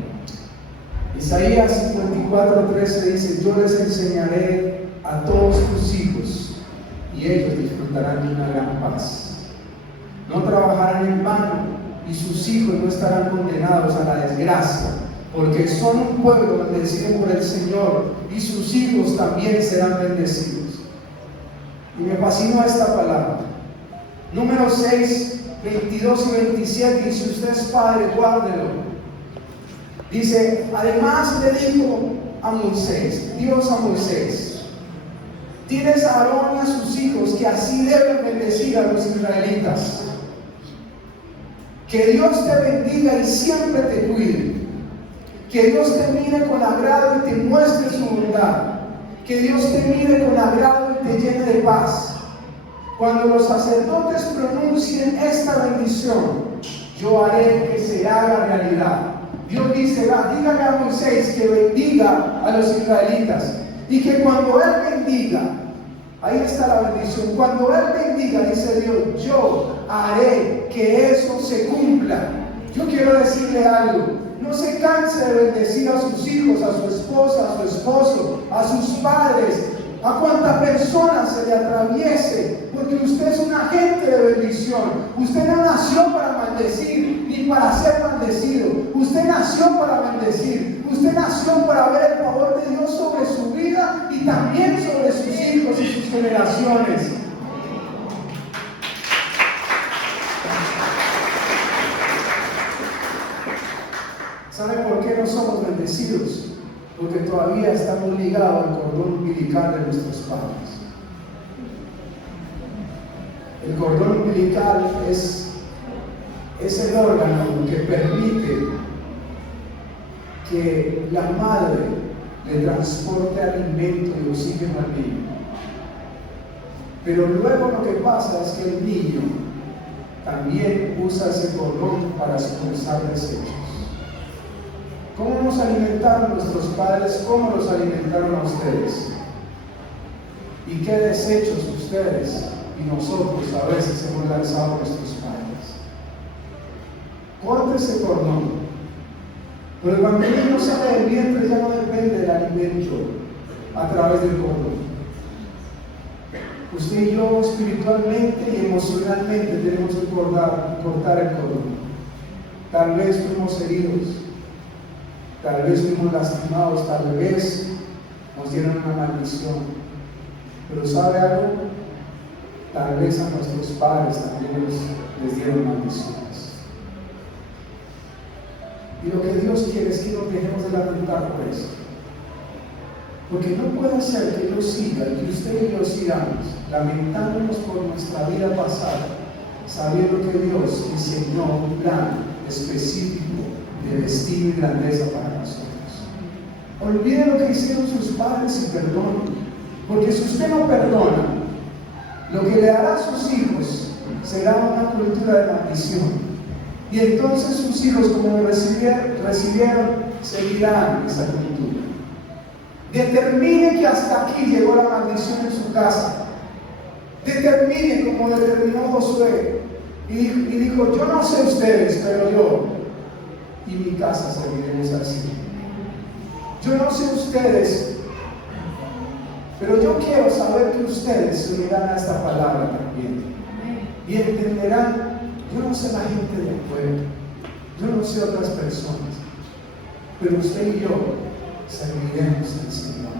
Isaías 54:13 dice: yo les enseñaré a todos tus hijos y ellos disfrutarán de una gran paz. No trabajarán en vano y sus hijos no estarán condenados a la desgracia, porque son un pueblo bendecido por el Señor y sus hijos también serán bendecidos. Y me fascinó esta palabra. Número 6, 22 y 27, y si usted es padre, guárdelo. Dice: además le dijo a Moisés, Dios a Moisés: tienes a Aarón y a sus hijos que así deben bendecir a los israelitas. Que Dios te bendiga y siempre te cuide. Que Dios te mire con agrado y te muestre su bondad. Que Dios te mire con agrado y te llene de paz. Cuando los sacerdotes pronuncien esta bendición, yo haré que se haga realidad. Dios dice: dígale a Moisés que bendiga a los israelitas. Y que cuando Él bendiga, ahí está la bendición. Cuando Él bendiga, dice Dios, yo haré que eso se cumpla. Yo quiero decirle algo: no se canse de bendecir a sus hijos, a su esposa, a su esposo, a sus padres, a cuanta persona se le atraviese, porque usted es un agente de bendición. Usted no nació para maldecir ni para ser maldecido. Usted nació para bendecir. Usted nació para ver el favor de Dios sobre su vida y también sobre sus hijos y sus generaciones. ¿Sabe por qué no somos bendecidos? Porque todavía estamos ligados al cordón umbilical de nuestros padres. El cordón umbilical es el órgano que permite que la madre le transporte alimento y oxígeno al niño. Pero luego lo que pasa es que el niño también usa ese cordón para expulsar desechos. ¿Cómo nos alimentaron nuestros padres? ¿Cómo los alimentaron a ustedes? ¿Y qué desechos ustedes y nosotros a veces hemos lanzado a nuestros padres? Corte ese cordón. Pero cuando el niño sale del vientre ya no depende del alimento a través del cordón. Usted y yo espiritualmente y emocionalmente tenemos que cortar el cordón. Tal vez fuimos heridos. Tal vez fuimos lastimados, tal vez nos dieron una maldición. Pero ¿sabe algo? Tal vez a nuestros padres también les dieron maldiciones. Y lo que Dios quiere es que nos dejemos de lamentar por eso. Porque no puede ser que yo siga, que usted y yo sigamos lamentándonos por nuestra vida pasada, sabiendo que Dios diseñó un plan específico de destino y grandeza para nosotros. Olvide lo que hicieron sus padres y perdone. Porque si usted no perdona, lo que le dará a sus hijos será una cultura de maldición. Y entonces sus hijos, como recibieron, seguirán esa cultura. Determine que hasta aquí llegó la maldición en su casa. Determine, como determinó Josué. Y dijo: yo no sé ustedes, pero yo y mi casa seguiremos así. Yo no sé ustedes, pero yo quiero saber que ustedes se unirán a esta palabra también. Y entenderán: yo no sé la gente del pueblo, yo no sé otras personas, pero usted y yo serviremos al Señor.